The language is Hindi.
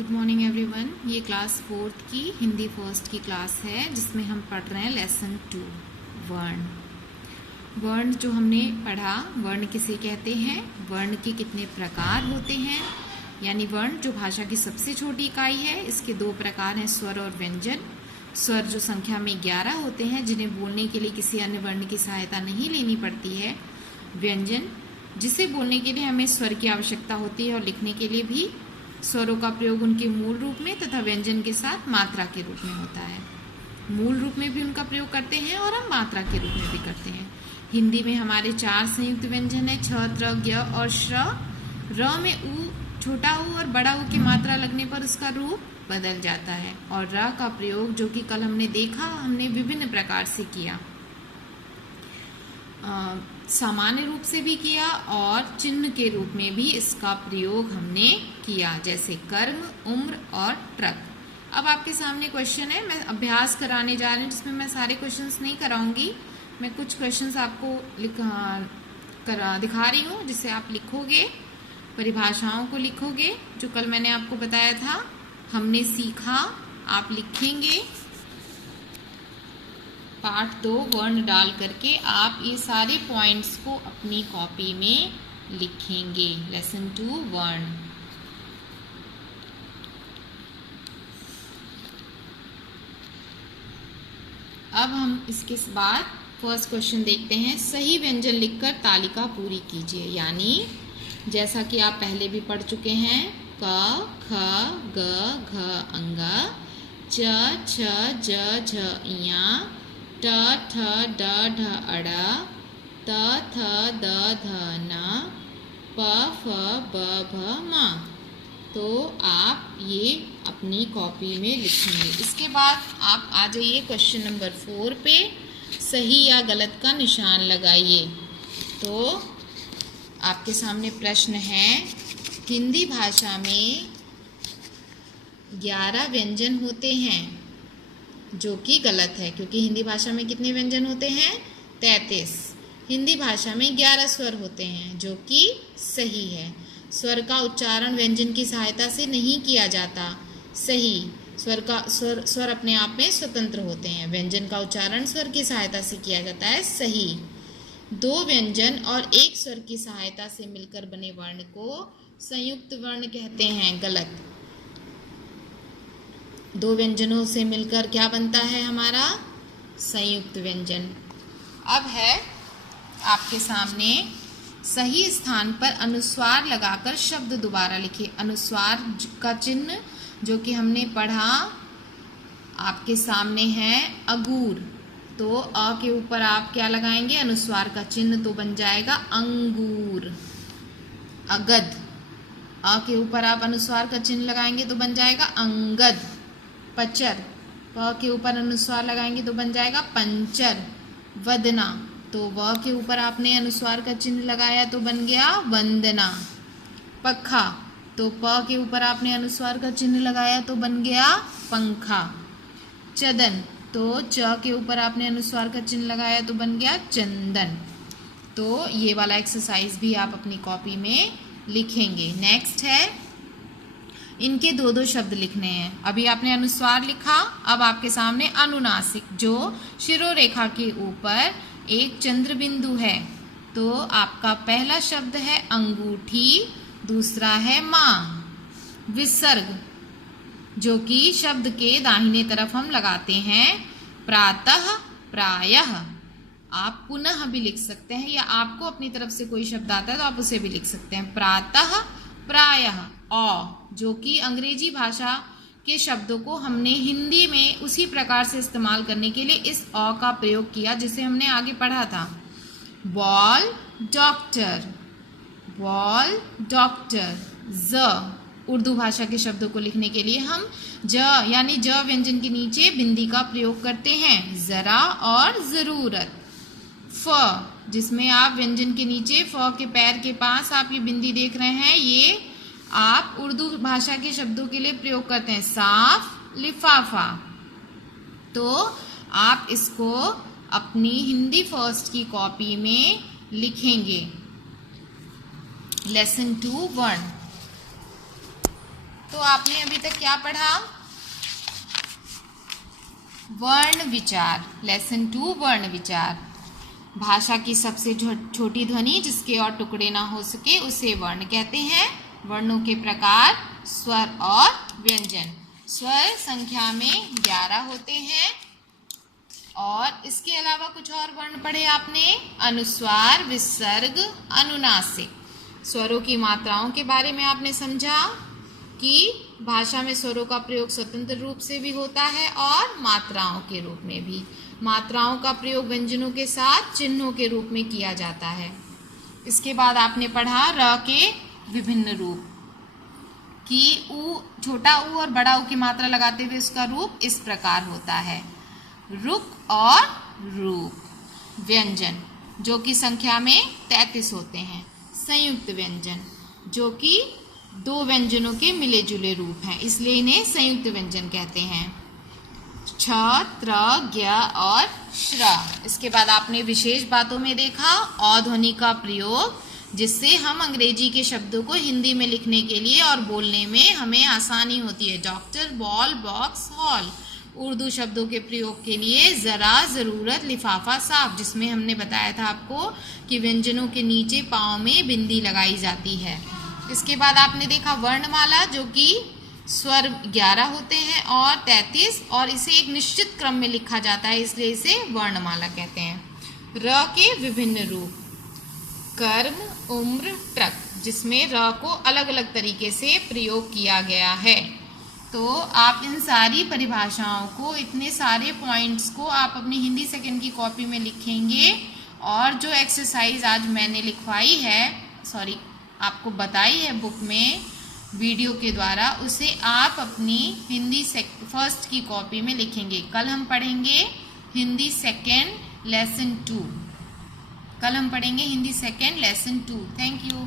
Good morning everyone. ये क्लास 4th की हिंदी फर्स्ट की क्लास है जिसमें हम पढ़ रहे हैं लेसन 2 वर्ण। वर्ण जो हमने पढ़ा, वर्ण किसे कहते हैं, वर्ण के कितने प्रकार होते हैं, यानी वर्ण जो भाषा की सबसे छोटी इकाई है। इसके दो प्रकार हैं, स्वर और व्यंजन। स्वर जो संख्या में 11 होते हैं जिन्हें बोलने के लिए किसी अन्य वर्ण की सहायता नहीं लेनी पड़ती है। व्यंजन जिसे बोलने के लिए हमें स्वर की आवश्यकता होती है और लिखने के लिए भी स्वरों का प्रयोग उनके मूल रूप में तथा व्यंजन के साथ मात्रा के रूप में होता है। मूल रूप में भी उनका प्रयोग करते हैं और हम मात्रा के रूप में भी करते हैं। हिंदी में हमारे 4 संयुक्त व्यंजन है, छ, त्र, ज्ञ और श्र। र में उ, छोटा उ और बड़ा उ की मात्रा लगने पर उसका रूप बदल जाता है। और र का प्रयोग जो कि कल हमने देखा, हमने विभिन्न प्रकार से किया। सामान्य रूप से भी किया और चिन्ह के रूप में भी इसका प्रयोग हमने किया, जैसे कर्म, उम्र और ट्रक। अब आपके सामने क्वेश्चन है, मैं अभ्यास कराने जा रही हूँ जिसमें मैं सारे क्वेश्चंस नहीं कराऊंगी। मैं कुछ क्वेश्चंस आपको दिखा रही हूँ जिससे आप लिखोगे, परिभाषाओं को लिखोगे जो कल मैंने आपको बताया था, हमने सीखा, आप लिखेंगे। पार्ट 2 वर्ण डाल करके आप ये सारे पॉइंट्स को अपनी कॉपी में लिखेंगे। लेसन 2 वर्ण। अब हम इसके बाद फर्स्ट क्वेश्चन देखते हैं। सही व्यंजन लिखकर तालिका पूरी कीजिए। यानी जैसा कि आप पहले भी पढ़ चुके हैं, क, ख, ग, घ, अंग, च, छ, ज, झ, इया, ट, ठ, ड, ढ, अड़, त, थ, द, ध, न, प, फ, ब, भ, म। तो आप ये अपनी कॉपी में लिखेंगे। इसके बाद आप आ जाइए क्वेश्चन नंबर 4 पे। सही या गलत का निशान लगाइए। तो आपके सामने प्रश्न है, हिंदी भाषा में 11 व्यंजन होते हैं, जो कि गलत है, क्योंकि हिंदी भाषा में कितने व्यंजन होते हैं? 33। हिंदी भाषा में 11 स्वर होते हैं, जो कि सही है। स्वर का उच्चारण व्यंजन की सहायता से नहीं किया जाता, सही। स्वर अपने आप में स्वतंत्र होते हैं। व्यंजन का उच्चारण स्वर की सहायता से किया जाता है, सही। 2 व्यंजन और 1 स्वर की सहायता से मिलकर बने वर्ण को संयुक्त वर्ण कहते हैं, गलत। 2 व्यंजनों से मिलकर क्या बनता है हमारा? संयुक्त व्यंजन। अब है आपके सामने, सही स्थान पर अनुस्वार लगाकर शब्द दोबारा लिखे। अनुस्वार का चिन्ह जो कि हमने पढ़ा, आपके सामने है अगूर। तो अ के ऊपर आप क्या लगाएंगे? अनुस्वार का चिन्ह, तो बन जाएगा अंगूर। अगध, अ के ऊपर आप अनुस्वार का चिन्ह लगाएंगे तो बन जाएगा अंगद। पचर, प के ऊपर अनुस्वार लगाएंगे तो बन जाएगा पंचर। वदना, तो व के ऊपर आपने अनुस्वार का चिन्ह लगाया तो बन गया वंदना। पखा, तो प के ऊपर आपने अनुस्वार का चिन्ह लगाया तो बन गया पंखा। चदन, तो च के ऊपर आपने अनुस्वार का चिन्ह लगाया तो बन गया चंदन। तो ये वाला एक्सरसाइज भी आप अपनी कॉपी में लिखेंगे। नेक्स्ट है, इनके 2-2 शब्द लिखने हैं। अभी आपने अनुस्वार लिखा, अब आपके सामने अनुनासिक, जो शिरोरेखा के ऊपर एक चंद्र बिंदु है। तो आपका पहला शब्द है अंगूठी, दूसरा है माँ। विसर्ग, जो कि शब्द के दाहिने तरफ हम लगाते हैं। प्रातः, प्रायः। आप पुनः भी लिख सकते हैं, या आपको अपनी तरफ से कोई शब्द आता है तो आप उसे भी लिख सकते हैं। प्रातः, प्रायः। औ, जो कि अंग्रेजी भाषा के शब्दों को हमने हिंदी में उसी प्रकार से इस्तेमाल करने के लिए इस औ का प्रयोग किया जिसे हमने आगे पढ़ा था। Ball, doctor. Ball, doctor. ज, उर्दू भाषा के शब्दों को लिखने के लिए हम ज यानी ज व्यंजन के नीचे बिंदी का प्रयोग करते हैं, जरा और जरूरत। फ, जिसमें आप व्यंजन के नीचे फ के पैर के पास आप ये बिंदी देख रहे हैं, ये आप उर्दू भाषा के शब्दों के लिए प्रयोग करते हैं। साफ, लिफाफा। तो आप इसको अपनी हिंदी फर्स्ट की कॉपी में लिखेंगे। लेसन 2 वर्ण। तो आपने अभी तक क्या पढ़ा? वर्ण विचार, लेसन 2 वर्ण विचार। भाषा की सबसे छोटी ध्वनि जिसके और टुकड़े ना हो सके उसे वर्ण कहते हैं। वर्णों के प्रकार स्वर और व्यंजन। स्वर संख्या में 11 होते हैं और इसके अलावा कुछ और वर्ण पढ़े आपने, अनुस्वार, विसर्ग, अनुनासिक। स्वरों की मात्राओं के बारे में आपने समझा कि भाषा में स्वरों का प्रयोग स्वतंत्र रूप से भी होता है और मात्राओं के रूप में भी। मात्राओं का प्रयोग व्यंजनों के साथ चिन्हों के रूप में किया जाता है। इसके बाद आपने पढ़ा र के विभिन्न रूप कि ऊ, छोटा ऊ और बड़ा ऊ की मात्रा लगाते हुए उसका रूप इस प्रकार होता है, रुक और रूप। व्यंजन जो कि संख्या में 33 होते हैं। संयुक्त व्यंजन जो कि 2 व्यंजनों के मिले जुले रूप हैं, इसलिए इन्हें संयुक्त व्यंजन कहते हैं। छ, त्र, ज्ञ और श्र। इसके बाद आपने विशेष बातों में देखा अ ध्वनि का प्रयोग, जिससे हम अंग्रेजी के शब्दों को हिंदी में लिखने के लिए और बोलने में हमें आसानी होती है। Doctor, ball, box, hall. Urdu शब्दों के प्रयोग के लिए ज़रा, ज़रूरत, लिफाफा, साफ, जिसमें हमने बताया था आपको कि व्यंजनों के नीचे पाँव में बिंदी लगाई जाती है। इसके बाद आपने देखा वर्णमाला जो कि स्वर 11 होते हैं और 33 और इसे एक निश्चित क्रम में लिखा जाता है, इसलिए इसे वर्णमाला कहते हैं। र के विभिन्न रूप, कर्म, उम्र, ट्रक, जिसमें र को अलग अलग तरीके से प्रयोग किया गया है। तो आप इन सारी परिभाषाओं को, इतने सारे पॉइंट्स को आप अपनी हिंदी सेकंड की कॉपी में लिखेंगे और जो एक्सरसाइज आज मैंने लिखवाई है, आपको बताई है बुक में वीडियो के द्वारा, उसे आप अपनी हिंदी फर्स्ट की कॉपी में लिखेंगे। कल हम पढ़ेंगे Hindi second lesson 2। Thank you.